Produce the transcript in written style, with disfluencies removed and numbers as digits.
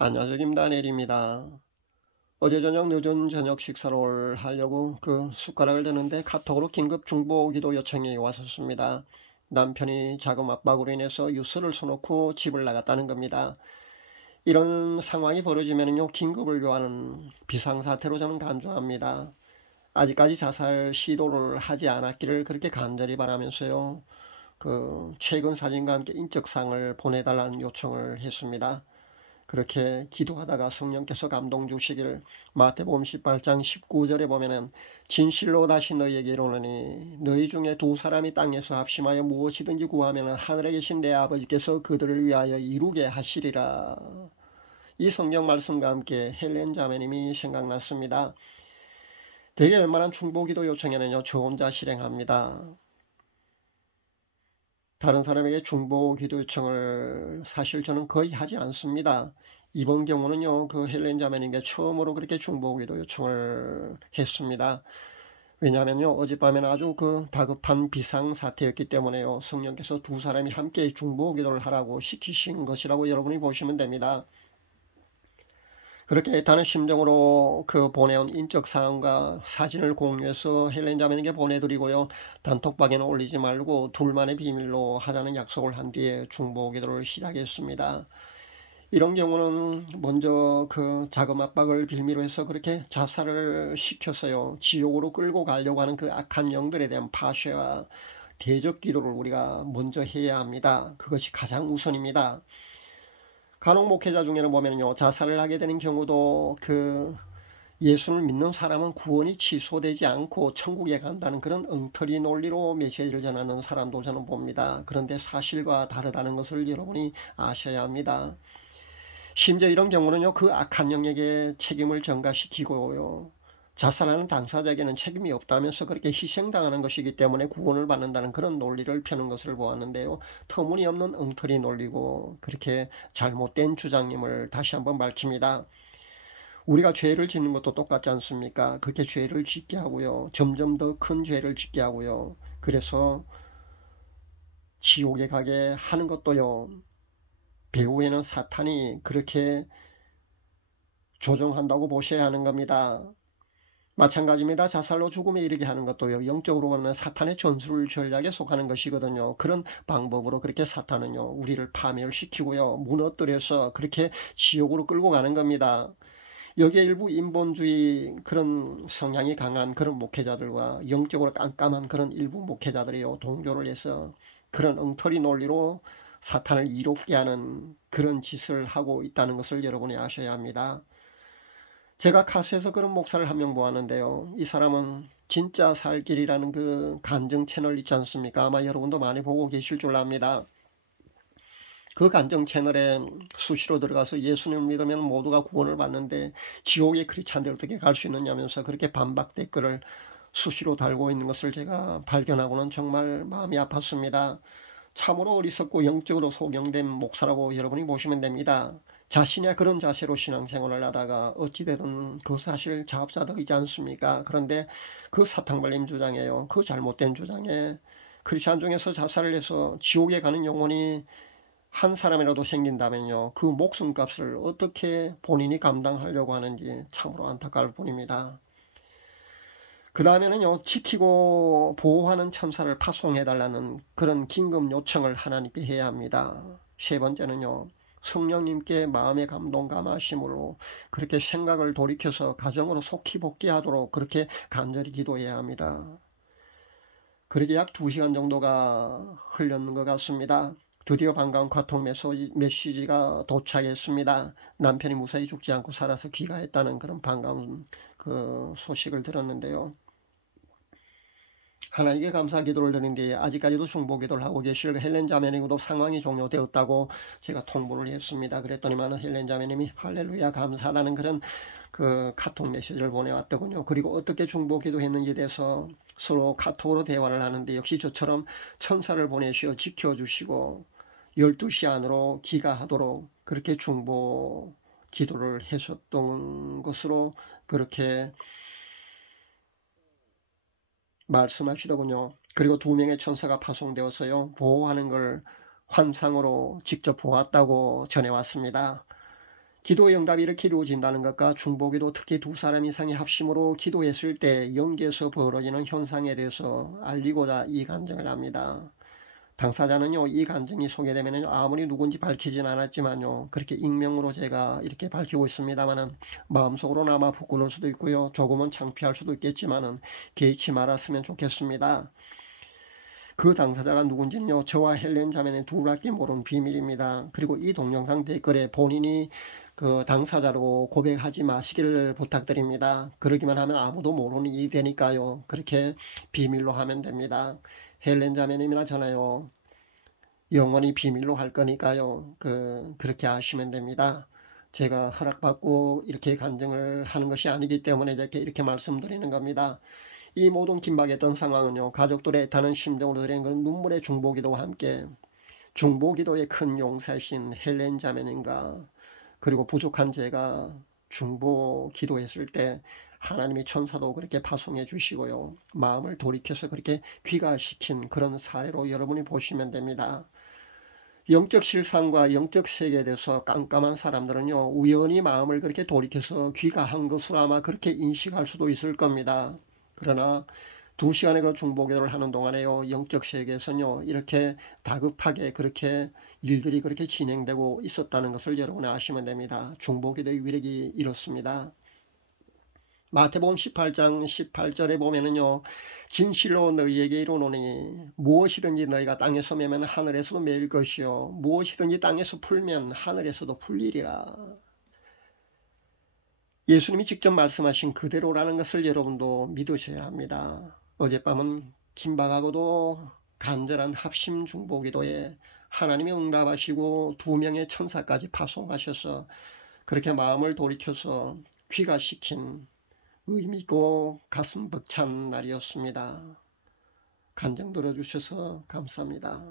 안녕하세요. 김다니엘입니다. 어제 저녁 늦은 저녁 식사를 하려고 숟가락을 드는데 카톡으로 긴급 중보 기도 요청이 왔었습니다. 남편이 자금 압박으로 인해서 유서를 써놓고 집을 나갔다는 겁니다. 이런 상황이 벌어지면요, 긴급을 요하는 비상사태로 저는 간주합니다. 아직까지 자살 시도를 하지 않았기를 그렇게 간절히 바라면서요, 최근 사진과 함께 인적사항을 보내달라는 요청을 했습니다. 그렇게 기도하다가 성령께서 감동 주시길, 마태복음 18장 19절에 보면은 진실로 다시 너희에게 이르노니 너희 중에 두 사람이 땅에서 합심하여 무엇이든지 구하면은 하늘에 계신 내 아버지께서 그들을 위하여 이루게 하시리라. 이 성경 말씀과 함께 헬렌 자매님이 생각났습니다. 대개 웬만한 중보기도 요청에는요, 저 혼자 실행합니다. 다른 사람에게 중보 기도 요청을 사실 저는 거의 하지 않습니다. 이번 경우는요, 헬렌 자매님께 처음으로 그렇게 중보 기도 요청을 했습니다. 왜냐하면요, 어젯밤에는 아주 다급한 비상사태였기 때문에요, 성령께서 두 사람이 함께 중보 기도를 하라고 시키신 것이라고 여러분이 보시면 됩니다. 그렇게 애타는 심정으로 보내온 인적 사항과 사진을 공유해서 헬렌 자매님께 보내드리고요. 단톡방에는 올리지 말고 둘만의 비밀로 하자는 약속을 한 뒤에 중보 기도를 시작했습니다. 이런 경우는 먼저 자금 압박을 빌미로 해서 그렇게 자살을 시켜서요, 지옥으로 끌고 가려고 하는 그 악한 영들에 대한 파쇄와 대적 기도를 우리가 먼저 해야 합니다. 그것이 가장 우선입니다. 간혹 목회자 중에는 보면요, 자살을 하게 되는 경우도 예수를 믿는 사람은 구원이 취소되지 않고 천국에 간다는 그런 엉터리 논리로 메시지를 전하는 사람도 저는 봅니다. 그런데 사실과 다르다는 것을 여러분이 아셔야 합니다. 심지어 이런 경우는요, 그 악한 영에게 책임을 전가시키고요, 자살하는 당사자에게는 책임이 없다면서 그렇게 희생당하는 것이기 때문에 구원을 받는다는 그런 논리를 펴는 것을 보았는데요. 터무니없는 엉터리 논리고 그렇게 잘못된 주장임을 다시 한번 밝힙니다. 우리가 죄를 짓는 것도 똑같지 않습니까? 그렇게 죄를 짓게 하고요, 점점 더 큰 죄를 짓게 하고요, 그래서 지옥에 가게 하는 것도요, 배후에는 사탄이 그렇게 조종한다고 보셔야 하는 겁니다. 마찬가지입니다. 자살로 죽음에 이르게 하는 것도요, 영적으로 보면 사탄의 전술 전략에 속하는 것이거든요. 그런 방법으로 그렇게 사탄은요, 우리를 파멸시키고요, 무너뜨려서 그렇게 지옥으로 끌고 가는 겁니다. 여기에 일부 인본주의 그런 성향이 강한 그런 목회자들과 영적으로 깜깜한 그런 일부 목회자들이요, 동조를 해서 그런 엉터리 논리로 사탄을 이롭게 하는 그런 짓을 하고 있다는 것을 여러분이 아셔야 합니다. 제가 카스에서 그런 목사를 한 명 보았는데요, 이 사람은 진짜 살 길이라는 그 간증 채널 있지 않습니까? 아마 여러분도 많이 보고 계실 줄 압니다. 그 간증 채널에 수시로 들어가서 예수님을 믿으면 모두가 구원을 받는데 지옥의 크리스찬들 어떻게 갈 수 있느냐면서 그렇게 반박 댓글을 수시로 달고 있는 것을 제가 발견하고는 정말 마음이 아팠습니다. 참으로 어리석고 영적으로 소경된 목사라고 여러분이 보시면 됩니다. 자신의 그런 자세로 신앙생활을 하다가 어찌되든 그 사실 자업자득이지 않습니까? 그런데 그 사탕발림 주장에요, 그 잘못된 주장에 크리스찬 중에서 자살을 해서 지옥에 가는 영혼이 한 사람이라도 생긴다면요, 그 목숨값을 어떻게 본인이 감당하려고 하는지 참으로 안타까울 뿐입니다. 그 다음에는요, 지키고 보호하는 천사를 파송해달라는 그런 긴급 요청을 하나님께 해야 합니다. 세 번째는요, 성령님께 마음의 감동 감하심으로 그렇게 생각을 돌이켜서 가정으로 속히 복귀하도록 그렇게 간절히 기도해야 합니다. 그렇게 약 2시간 정도가 흘렀는 것 같습니다. 드디어 반가운 카톡 메시지가 도착했습니다. 남편이 무사히 죽지 않고 살아서 귀가했다는 그런 반가운 소식을 들었는데요. 하나님께 감사 기도를 드리는데 아직까지도 중보 기도를 하고 계실 헬렌 자매님도 상황이 종료되었다고 제가 통보를 했습니다. 그랬더니만 헬렌 자매님이 할렐루야 감사하다는 그런 카톡 메시지를 보내왔더군요. 그리고 어떻게 중보 기도했는지에 대해서 서로 카톡으로 대화를 하는데 역시 저처럼 천사를 보내시어 지켜주시고 12시 안으로 귀가하도록 그렇게 중보 기도를 하셨던 것으로 그렇게 말씀하시더군요. 그리고 2명의 천사가 파송되어서요, 보호하는 걸 환상으로 직접 보았다고 전해왔습니다. 기도의 응답이 이렇게 이루어진다는 것과 중보기도 특히 두 사람 이상의 합심으로 기도했을 때 영계에서 벌어지는 현상에 대해서 알리고자 이 간증을 합니다. 당사자는요, 이 간증이 소개되면 아무리 누군지 밝히진 않았지만요, 그렇게 익명으로 제가 이렇게 밝히고 있습니다만은 마음속으로는 아마 부끄러울 수도 있고요, 조금은 창피할 수도 있겠지만은 개의치 말았으면 좋겠습니다. 그 당사자가 누군지는요, 저와 헬렌 자매는 둘밖에 모르는 비밀입니다. 그리고 이 동영상 댓글에 본인이 그 당사자로 고백하지 마시기를 부탁드립니다. 그러기만 하면 아무도 모르는 일이 되니까요, 그렇게 비밀로 하면 됩니다. 헬렌 자매님이나 저나요, 영원히 비밀로 할 거니까요, 그렇게 하시면 됩니다. 제가 허락받고 이렇게 간증을 하는 것이 아니기 때문에 이렇게 말씀드리는 겁니다. 이 모든 긴박했던 상황은요, 가족들의 애타는 심정으로 드리는 그런 눈물의 중보기도와 함께 중보기도의 큰 용사이신 헬렌 자매님과 그리고 부족한 제가 중보 기도했을 때 하나님의 천사도 그렇게 파송해 주시고요, 마음을 돌이켜서 그렇게 귀가시킨 그런 사례로 여러분이 보시면 됩니다. 영적 실상과 영적 세계에 대해서 깜깜한 사람들은요, 우연히 마음을 그렇게 돌이켜서 귀가한 것으로 아마 그렇게 인식할 수도 있을 겁니다. 그러나 2시간의 그 중보기도를 하는 동안에요, 영적 세계에서는요, 이렇게 다급하게 그렇게 일들이 그렇게 진행되고 있었다는 것을 여러분이 아시면 됩니다. 중보기도의 위력이 이렇습니다. 마태복음 18장 18절에 보면은요, 진실로 너희에게 이르노니 무엇이든지 너희가 땅에서 매면 하늘에서도 매일 것이요 무엇이든지 땅에서 풀면 하늘에서도 풀리리라. 예수님이 직접 말씀하신 그대로라는 것을 여러분도 믿으셔야 합니다. 어젯밤은 긴박하고도 간절한 합심 중보기도에 하나님이 응답하시고 2명의 천사까지 파송하셔서 그렇게 마음을 돌이켜서 귀가시킨 의미있고 가슴 벅찬 날이었습니다. 간증 들어주셔서 감사합니다.